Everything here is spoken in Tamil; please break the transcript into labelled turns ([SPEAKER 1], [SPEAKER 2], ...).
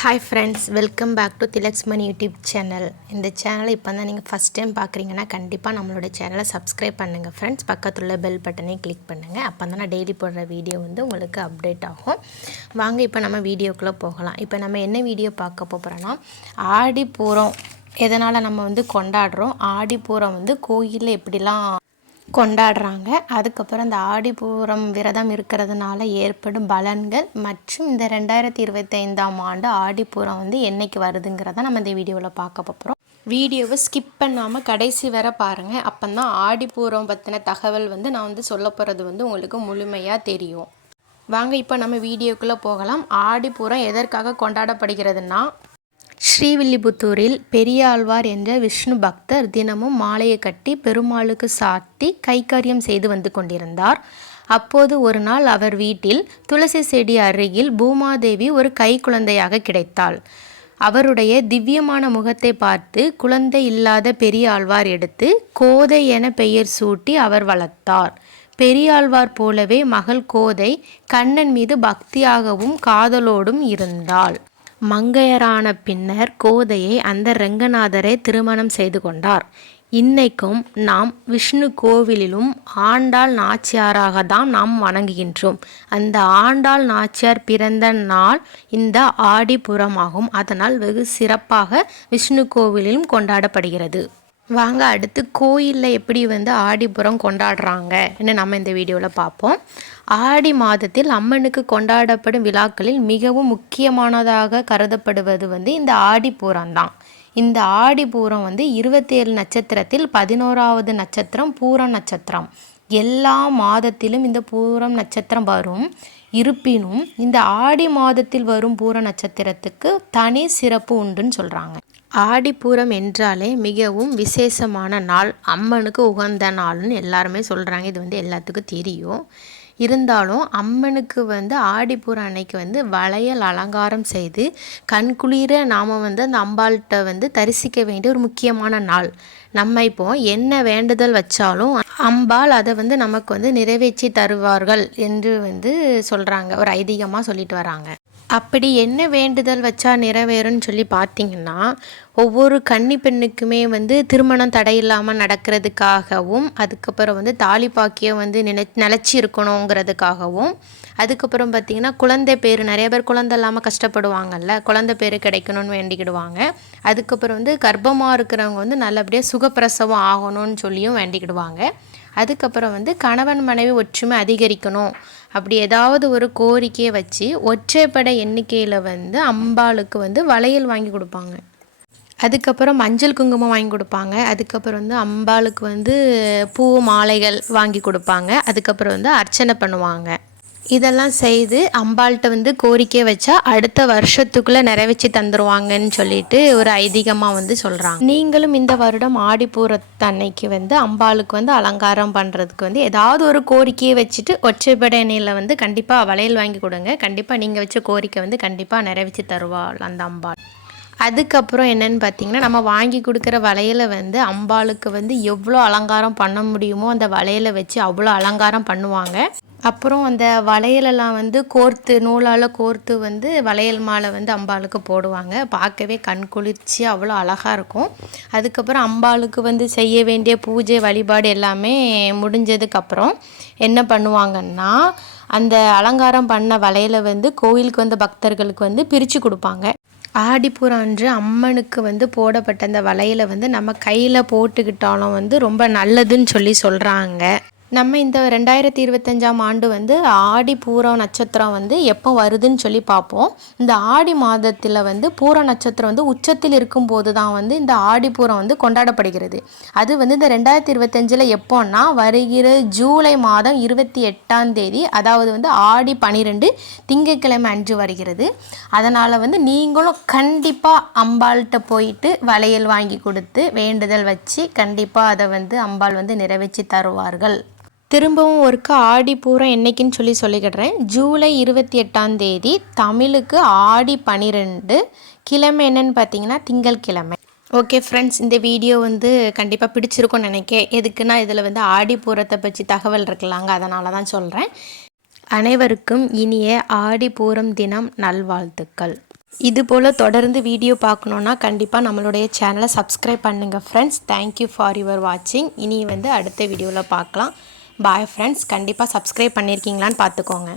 [SPEAKER 1] Hi friends welcome back to திலக்ஸ்மன் YouTube channel இந்த சேனலை இப்போ தான் நீங்கள் ஃபஸ்ட் டைம் பார்க்குறீங்கன்னா கண்டிப்பாக நம்மளோட சேனலை சப்ஸ்கிரைப் பண்ணுங்கள் ஃப்ரெண்ட்ஸ் பக்கத்தில் உள்ள பெல் பட்டனையும் கிளிக் பண்ணுங்கள் அப்போ தான் நான் டெய்லி போடுற வீடியோ வந்து உங்களுக்கு அப்டேட் ஆகும். வாங்க இப்போ நம்ம வீடியோக்குள்ளே போகலாம். இப்போ நம்ம என்ன வீடியோ பார்க்க போகிறோன்னா ஆடி பூரம் எதனால் நம்ம வந்து கொண்டாடுறோம்? ஆடி பூரம் வந்து கோயிலில் எப்படிலாம் கொண்டாடுறாங்க. அதுக்கப்புறம் இந்த ஆடிப்பூரம் விரதம் இருக்கிறதுனால ஏற்படும் பலன்கள் மற்றும் இந்த ரெண்டாயிரத்தி இருபத்தைந்தாம் ஆண்டு ஆடிப்பூரம் வந்து என்னைக்கு வருதுங்கிறத நம்ம இந்த வீடியோவில் பார்க்க போகிறோம் வீடியோவை ஸ்கிப் பண்ணாமல் கடைசி வரை பாருங்கள் அப்போ தான் ஆடிப்பூரம் பற்றின தகவல் வந்து நான் வந்து சொல்ல போகிறது வந்து உங்களுக்கு முழுமையாக தெரியும். வாங்க இப்போ நம்ம வீடியோக்குள்ளே போகலாம். ஆடிப்பூரம் எதற்காக கொண்டாடப்படுகிறதுனா ஸ்ரீவில்லிபுத்தூரில் பெரியாழ்வார் என்ற விஷ்ணு பக்தர் தினமும் மாலையை கட்டி பெருமாளுக்கு சாட்டி கைக்காரியம் செய்து வந்து கொண்டிருந்தார். அப்போது ஒரு நாள் அவர் வீட்டில் துளசி செடி அருகில் பூமாதேவி ஒரு கை குழந்தையாக கிடைத்தாள். அவருடைய திவ்யமான முகத்தை பார்த்து குழந்தை இல்லாத பெரியாழ்வார் எடுத்து கோதை என பெயர் சூட்டி அவர் வளர்த்தார். பெரியாழ்வார் போலவே மகள் கோதை கண்ணன் மீது பக்தியாகவும் காதலோடும் இருந்தாள். மங்கையரான பின்னர் கோதையை அந்த ரெங்கநாதரை திருமணம் செய்து கொண்டார். இன்னைக்கும் நாம் விஷ்ணு கோவிலிலும் ஆண்டாள் நாச்சியாராக தான் நாம் வணங்குகின்றோம். அந்த ஆண்டாள் நாச்சியார் பிறந்த நாள் இந்த ஆடிப்புறமாகும். அதனால் வெகு சிறப்பாக விஷ்ணு கோவிலிலும் கொண்டாடப்படுகிறது. வாங்க அடுத்து கோயிலில் எப்படி வந்து ஆடிபுரம் கொண்டாடுறாங்க என்ன நம்ம இந்த வீடியோவில் பார்ப்போம். ஆடி மாதத்தில் அம்மனுக்கு கொண்டாடப்படும் விழாக்களில் மிகவும் முக்கியமானதாக கருதப்படுவது வந்து இந்த ஆடிப்பூரம் தான். இந்த ஆடிப்பூரம் வந்து இருபத்தேழு நட்சத்திரத்தில் பதினோராவது நட்சத்திரம் பூரம் நட்சத்திரம். எல்லா மாதத்திலும் இந்த பூரம் நட்சத்திரம் வரும். இருப்பினும் இந்த ஆடி மாதத்தில் வரும் பூர நட்சத்திரத்துக்கு தனி சிறப்பு உண்டுன்னு சொல்கிறாங்க ஆடிப்பூரம் என்றாலே மிகவும் விசேஷமான நாள். அம்மனுக்கு உகந்த நாள்னு எல்லாருமே சொல்கிறாங்க இது வந்து எல்லாத்துக்கும் தெரியும். இருந்தாலும் அம்மனுக்கு வந்து ஆடிப்பூரம் அன்னைக்கு வந்து வளையல் அலங்காரம் செய்து கண்குளிர நாம் வந்து அந்த அம்பாள்கிட்ட வந்து தரிசிக்க வேண்டிய ஒரு முக்கியமான நாள். நம்ம இப்போ என்ன வேண்டுதல் வச்சாலும் அம்பாள் அதை வந்து நமக்கு வந்து நிறைவேற்றி தருவார்கள் என்று வந்து சொல்கிறாங்க ஒரு ஐதீகமாக சொல்லிட்டு வராங்க. அப்படி என்ன வேண்டுதல் வச்சா நிறைவேறும்னு சொல்லி பார்த்தீங்கன்னா ஒவ்வொரு கன்னி பெண்ணுக்குமே வந்து திருமணம் தடையில்லாமல் நடக்கிறதுக்காகவும் அதுக்கப்புறம் வந்து தாலி பாக்கியம் வந்து நினை நிலச்சி இருக்கணுங்கிறதுக்காகவும் அதுக்கப்புறம் பார்த்திங்கன்னா குழந்தை பேர் நிறைய பேர் குழந்தை இல்லாமல் கஷ்டப்படுவாங்கல்ல குழந்தை பேர் கிடைக்கணும்னு வேண்டிக்கிடுவாங்க. அதுக்கப்புறம் வந்து கர்ப்பமாக இருக்கிறவங்க வந்து நல்லபடியாக சுகப்பிரசவம் ஆகணும்னு சொல்லியும் வேண்டிக்கிடுவாங்க. அதுக்கப்புறம் வந்து கணவன் மனைவி ஒற்றுமை அதிகரிக்கணும். அப்படி ஏதாவது ஒரு கோரிக்கையை வச்சு ஒற்றைப்படை எண்ணிக்கையில் வந்து அம்பாளுக்கு வந்து வளையல் வாங்கி கொடுப்பாங்க. அதுக்கப்புறம் மஞ்சள் குங்குமம் வாங்கி கொடுப்பாங்க. அதுக்கப்புறம் வந்து அம்பாளுக்கு வந்து பூ மாலைகள் வாங்கி கொடுப்பாங்க. அதுக்கப்புறம் வந்து அர்ச்சனை பண்ணுவாங்க. இதெல்லாம் செய்து அம்பாள்கிட்ட வந்து கோரிக்கை வச்சா அடுத்த வருஷத்துக்குள்ளே நிறைவேற்றி தந்துடுவாங்கன்னு சொல்லிட்டு ஒரு ஐதீகமாக வந்து சொல்கிறாங்க நீங்களும் இந்த வருடம் ஆடிப்பூரத்தன்னைக்கு வந்து அம்பாளுக்கு வந்து அலங்காரம் பண்ணுறதுக்கு வந்து ஏதாவது ஒரு கோரிக்கையை வச்சுட்டு ஒற்றைப்படையினில் வந்து கண்டிப்பாக வளையல் வாங்கி கொடுங்க. கண்டிப்பாக நீங்கள் வச்ச கோரிக்கை வந்து கண்டிப்பாக நிறைவேற்றி தருவாள் அந்த அம்பாள். அதுக்கப்புறம் என்னென்னு பார்த்தீங்கன்னா நம்ம வாங்கி கொடுக்குற வளையலை வந்து அம்பாளுக்கு வந்து எவ்வளோ அலங்காரம் பண்ண முடியுமோ அந்த வளையலை வச்சு அவ்வளோ அலங்காரம் பண்ணுவாங்க. அப்புறம் அந்த வளையலெல்லாம் வந்து கோர்த்து நூலால் கோர்த்து வந்து வளையல் மாலை வந்து அம்பாளுக்கு போடுவாங்க. பார்க்கவே கண் குளிர்ச்சி அவ்வளோ அழகாக இருக்கும். அதுக்கப்புறம் அம்பாளுக்கு வந்து செய்ய வேண்டிய பூஜை வழிபாடு எல்லாமே முடிஞ்சதுக்கப்புறம் என்ன பண்ணுவாங்கன்னா அந்த அலங்காரம் பண்ண வளையலை வந்து கோயிலுக்கு வந்த பக்தர்களுக்கு வந்து பிரித்து கொடுப்பாங்க. ஆடிப்புறம் அன்று அம்மனுக்கு வந்து போடப்பட்ட அந்த வளையலை வந்து நம்ம கையில் போட்டுக்கிட்டாலும் வந்து ரொம்ப நல்லதுன்னு சொல்லி சொல்கிறாங்க நம்ம இந்த ரெண்டாயிரத்தி இருபத்தஞ்சாம் ஆண்டு வந்து ஆடி பூரம் நட்சத்திரம் வந்து எப்போ வருதுன்னு சொல்லி பார்ப்போம். இந்த ஆடி மாதத்தில் வந்து பூர நட்சத்திரம் வந்து உச்சத்தில் இருக்கும்போது தான் வந்து இந்த ஆடி பூரம் வந்து கொண்டாடப்படுகிறது. அது வந்து இந்த ரெண்டாயிரத்தி இருபத்தஞ்சில் எப்போன்னா வருகிற ஜூலை மாதம் இருபத்தி எட்டாம் தேதி அதாவது வந்து ஆடி பனிரெண்டு திங்கட்கிழமை அன்று வருகிறது. அதனால் வந்து நீங்களும் கண்டிப்பாக அம்பாள்கிட்ட போயிட்டு வளையல் வாங்கி கொடுத்து வேண்டுதல் வச்சு கண்டிப்பாக அதை வந்து அம்பாள் வந்து நிறைவேற்றி தருவார்கள். திரும்பவும் ஒருக்க ஆடி பூரம் என்னைக்குன்னு சொல்லி சொல்லிக்கிடுறேன். ஜூலை இருபத்தி எட்டாம் தேதி தமிழுக்கு ஆடி பனிரெண்டு. கிழமை என்னன்னு பார்த்தீங்கன்னா திங்கள் கிழமை. ஓகே ஃப்ரெண்ட்ஸ் இந்த வீடியோ வந்து கண்டிப்பாக பிடிச்சிருக்கும்னு நினைக்க எதுக்குன்னா இதில் வந்து ஆடி பூரத்தை பற்றி தகவல் இருக்கலாங்க அதனால தான் சொல்கிறேன் அனைவருக்கும் இனிய ஆடி பூரம் தினம் நல்வாழ்த்துக்கள். இது போல் தொடர்ந்து வீடியோ பார்க்கணுன்னா கண்டிப்பாக நம்மளுடைய சேனலை சப்ஸ்கிரைப் பண்ணுங்கள் ஃப்ரெண்ட்ஸ் தேங்க்யூ ஃபார் யுவர் வாட்சிங் இனி வந்து அடுத்த வீடியோவில் பார்க்கலாம். பாய் ஃப்ரெண்ட்ஸ் கண்டிப்பாக சப்ஸ்கிரைப் பண்ணியிருக்கீங்களான்னு பார்த்துக்கோங்க.